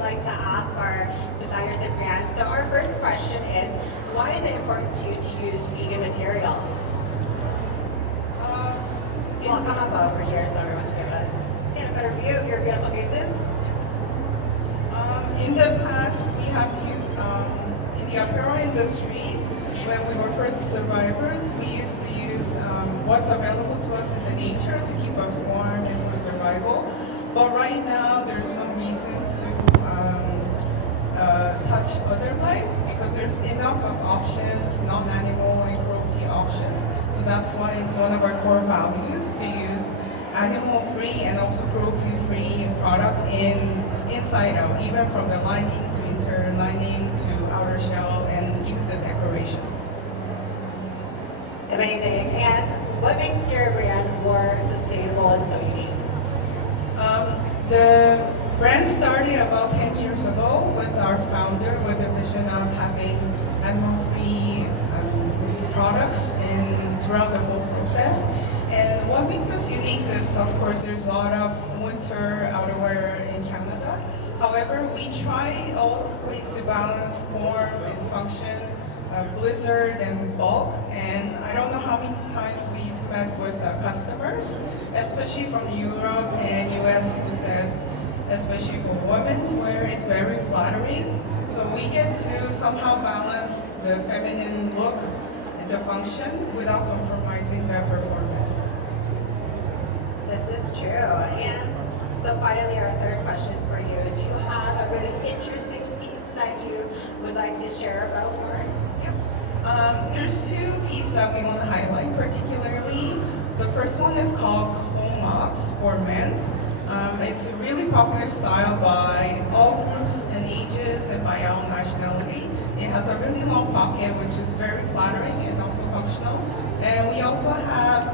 like to ask our designers and brands. So our first question is, why is it important to you to use vegan materials? I'll come up over here so everyone can get a better view of your beautiful faces. In the past, we have used, in the apparel industry, when we were first survivors, we used to use what's available to us in the nature to keep us warm and for survival. But right now, there's no reason to touch other lives because there's enough of options, non-animal and cruelty options. So that's why it's one of our core values to use animal-free and also cruelty-free product inside out, even from the lining to interlining to outer shell and even the decorations. Amazing. And what makes your brand more sustainable and so unique? The brand started about 10 years ago with our founder with the vision of having animal-free products throughout the whole process. And what makes us unique is, of course, there's a lot of winter outerwear in Canada. However, we try always to balance form and function, blizzard and bulk. And I don't know how many times we've met with customers, especially from Europe and US, who says, especially for women's wear, it's very flattering. So we get to somehow balance the feminine look and the function without compromising their performance. This is true. And so finally, our third question for you. Do you have a really interesting piece that you would like to share about more? Yep. There's two pieces that we want to highlight particularly. The first one is called Comox for men's. It's a really popular style by all groups and ages and by all nationality. It has a really long pocket, which is very flattering and also functional. And we also have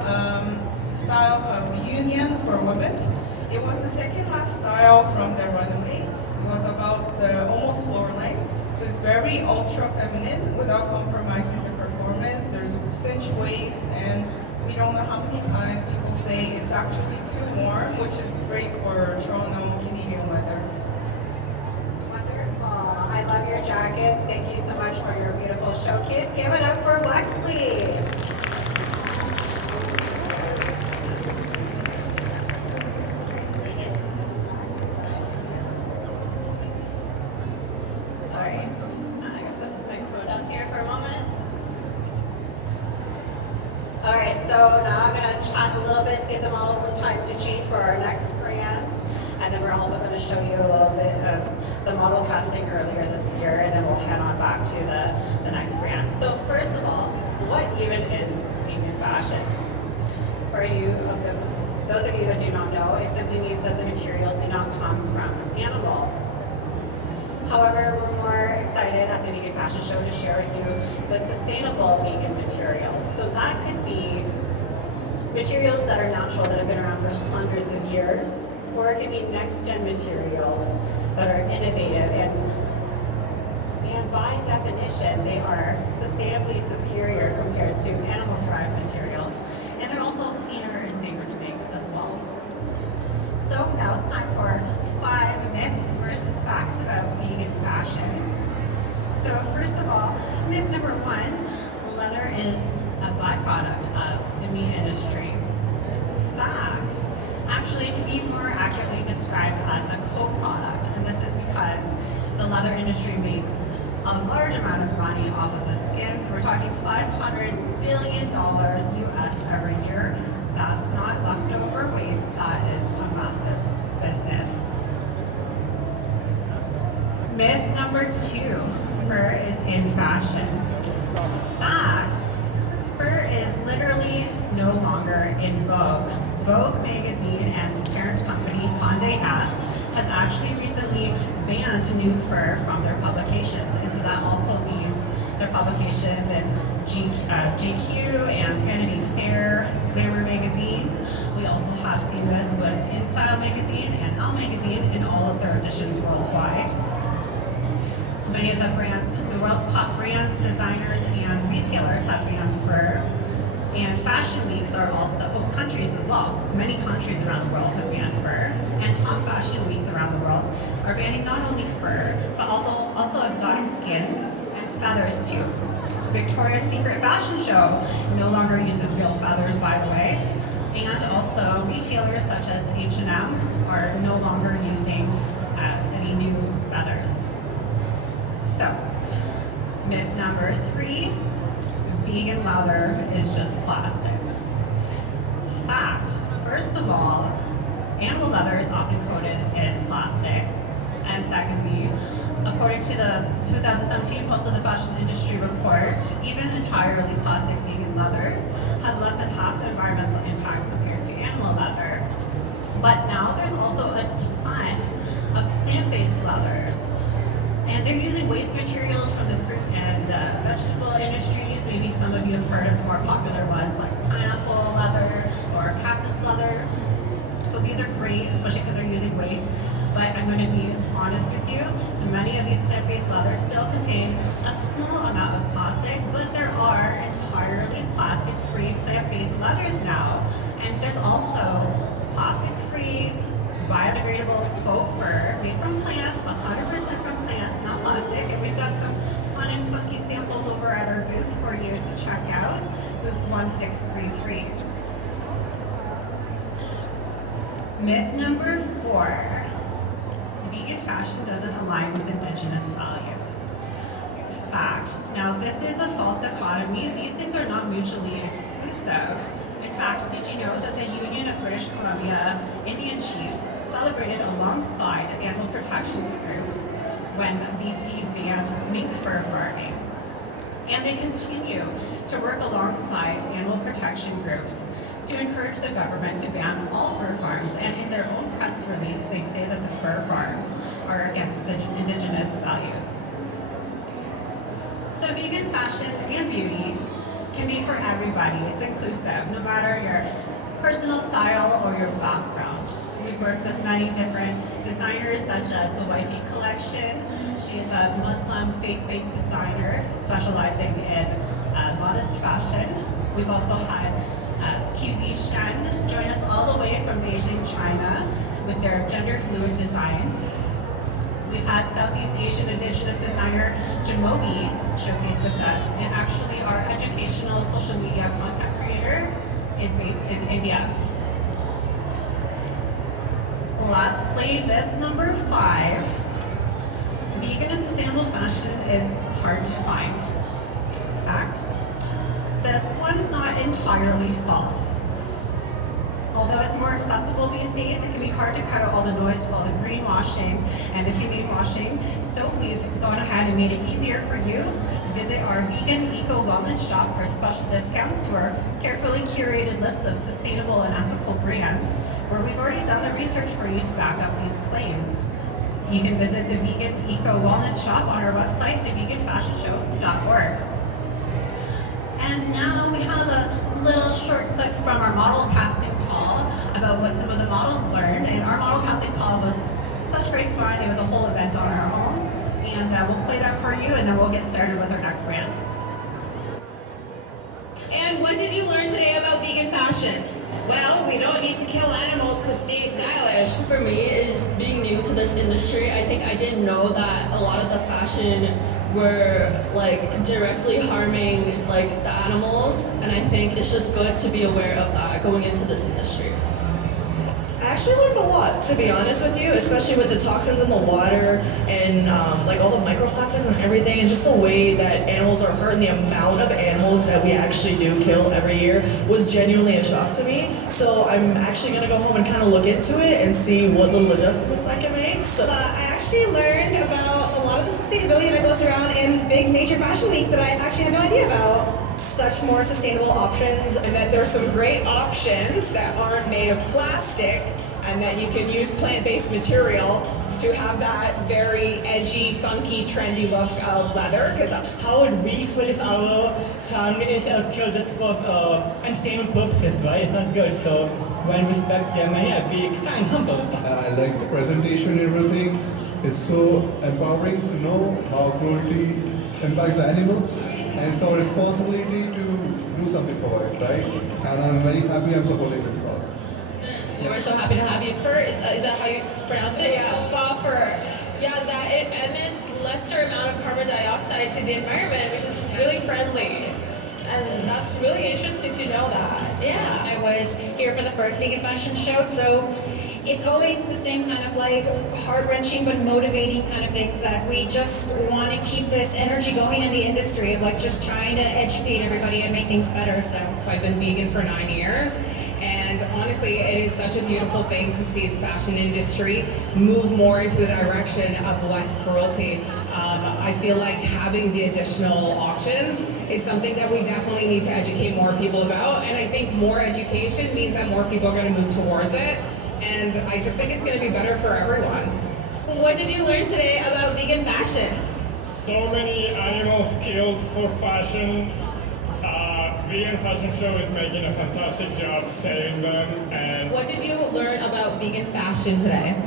style of Union for women's. It was the second last style from the runway. It was about the almost floor length. So it's very ultra feminine without compromising the performance. There's cinch waist, and we don't know how many times people say it's actually too warm, which is great for Toronto Canadian weather. Wonderful. I love your jackets. Thank you so much for your beautiful showcase. Give it up for Wuxly. So now I'm going to chat a little bit to give the model some time to change for our next brand. And then we're also going to show you a little bit of the model casting earlier this year, and then we'll head on back to the next brand. So first of all, what even is vegan fashion? For you of those of you that do not know, it simply means that the materials do not come from animals. However, we're more excited at the Vegan Fashion Show to share with you the sustainable vegan materials. So that could be materials that are natural, that have been around for hundreds of years, or it could be next-gen materials that are innovative and by definition, they are sustainably superior compared to animal-derived materials. And they're also cleaner and safer to make as well. So now it's time for 5 myths versus facts about vegan fashion. So first of all, myth number 1, leather is a byproduct of the meat industry. Fact, actually it can be more accurately described as a co-product, and this is because the leather industry makes a large amount of money off of the skins. We're talking $500 billion US every year. That's not leftover waste, that is a massive business. Myth number 2, fur is in fashion. Fact, fur is literally no longer in vogue. Vogue magazine and parent company Condé Nast has actually recently banned new fur from their publications, and so that also means their publications in GQ and Vanity Fair, Glamour magazine. We also have seen this with InStyle magazine and Elle magazine in all of their editions worldwide. Many of the brands, the world's top brands, designers, and retailers have banned fur. And fashion weeks are also, countries as well. Many countries around the world have banned fur. And top fashion weeks around the world are banning not only fur, but also exotic skins and feathers too. Victoria's Secret fashion show no longer uses real feathers, by the way. And also retailers such as H&M are no longer using any new feathers. So, myth number 3, vegan leather is just plastic. Fact, first of all, animal leather is often coated in plastic. And secondly, according to the 2017 Pulse of the Fashion Industry report, even entirely plastic vegan leather has less than half the environmental impact compared to animal leather. But now there's also a ton of plant-based leathers. And they're using waste materials from the fruit and vegetable industries. Maybe some of you have heard of the more popular ones like pineapple leather or cactus leather. So these are great, especially because they're using waste. But I'm going to be honest with you, many of these plant-based leathers still contain a small amount of plastic, but there are entirely plastic-free plant-based leathers now. And there's also plastic-free, biodegradable faux fur made from plants, 100% from plants, not plastic. And we've got some fun and funky samples over at our booth for you to check out, booth 1633. Myth number 4. Vegan fashion doesn't align with indigenous values. Fact. Now, this is a false dichotomy. These things are not mutually exclusive. In fact, did you know that the Union of British Columbia Indian Chiefs celebrated alongside animal protection groups when BC banned mink fur farming? And they continue to work alongside animal protection groups to encourage the government to ban all fur farms. And in their own press release, they say that the fur farms are against the indigenous values. So vegan fashion and beauty can be for everybody. It's inclusive, no matter your personal style or your background. We've worked with many different designers, such as the Wifey Collection. She's a Muslim faith-based designer specializing in modest fashion. We've also had QZ Shen join us all the way from Beijing, China, with their gender-fluid designs. We've had Southeast Asian indigenous designer Jamobi showcase with us, and actually our educational social media content creator is based in India. Lastly, myth number 5, vegan and sustainable fashion is hard to find. Fact, this one's not entirely false. Although it's more accessible these days, it can be hard to cut out all the noise with all the greenwashing and the humane washing. So we've gone ahead and made it easier for you. Visit our vegan eco wellness shop for special discounts to our carefully curated list of sustainable and ethical brands, where we've already done the research for you to back up these claims. You can visit the Vegan Eco Wellness Shop on our website, theveganfashionshow.org. And now we have a little short clip from our model casting call about what some of the models learned. And our model casting call was such great fun. It was a whole event on our own. And we'll play that for you, and then we'll get started with our next brand. And what did you learn today about vegan fashion? Well, we don't need to kill animals to stay stylish. For me, is being new to this industry, I think I didn't know that a lot of the fashion were like directly harming like the animals, and I think it's just good to be aware of that going into this industry. I actually learned a lot, to be honest with you, especially with the toxins in the water and like all the microplastics and everything, and just the way that animals are hurt and the amount of animals that we actually do kill every year was genuinely a shock to me. So I'm actually gonna go home and kind of look into it and see what little adjustments I can make. So I actually learned about a lot of the sustainability that goes around in big major fashion weeks that I actually had no idea about. Such more sustainable options, and that there's some great options that aren't made of plastic, and that you can use plant-based material to have that very edgy, funky, trendy look of leather. Because how would we fulfill our farm is killed just for entertainment purposes, right? It's not good. So when respect them, and yeah, be kind and humble. I like the presentation and everything. It's so empowering to know how cruelty impacts the animal, and it's our responsibility to do something for it, right? And I'm very happy I'm supporting this cause. We're so happy to have you. Kurt, is that how you pronounce it? Yeah, Fur. Yeah, that it emits lesser amount of carbon dioxide to the environment, which is really friendly. And that's really interesting to know that. Yeah, I was here for the first vegan fashion show, so it's always the same kind of like heart-wrenching but motivating kind of things that we just want to keep this energy going in the industry of like just trying to educate everybody and make things better. So I've been vegan for 9 years, and honestly, it is such a beautiful thing to see the fashion industry move more into the direction of less cruelty. I feel like having the additional options is something that we definitely need to educate more people about, and I think more education means that more people are going to move towards it, and I just think it's going to be better for everyone. What did you learn today about vegan fashion? So many animals killed for fashion. Vegan fashion show is making a fantastic job saving them. And What did you learn about vegan fashion today?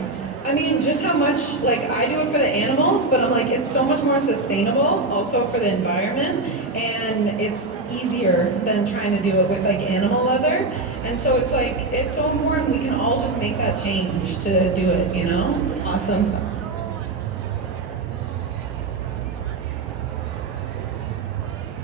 I mean, just how much, like, I do it for the animals, but I'm like, it's so much more sustainable, also for the environment, and it's easier than trying to do it with, like, animal leather. And so it's like, it's so important we can all just make that change to do it, you know? Awesome.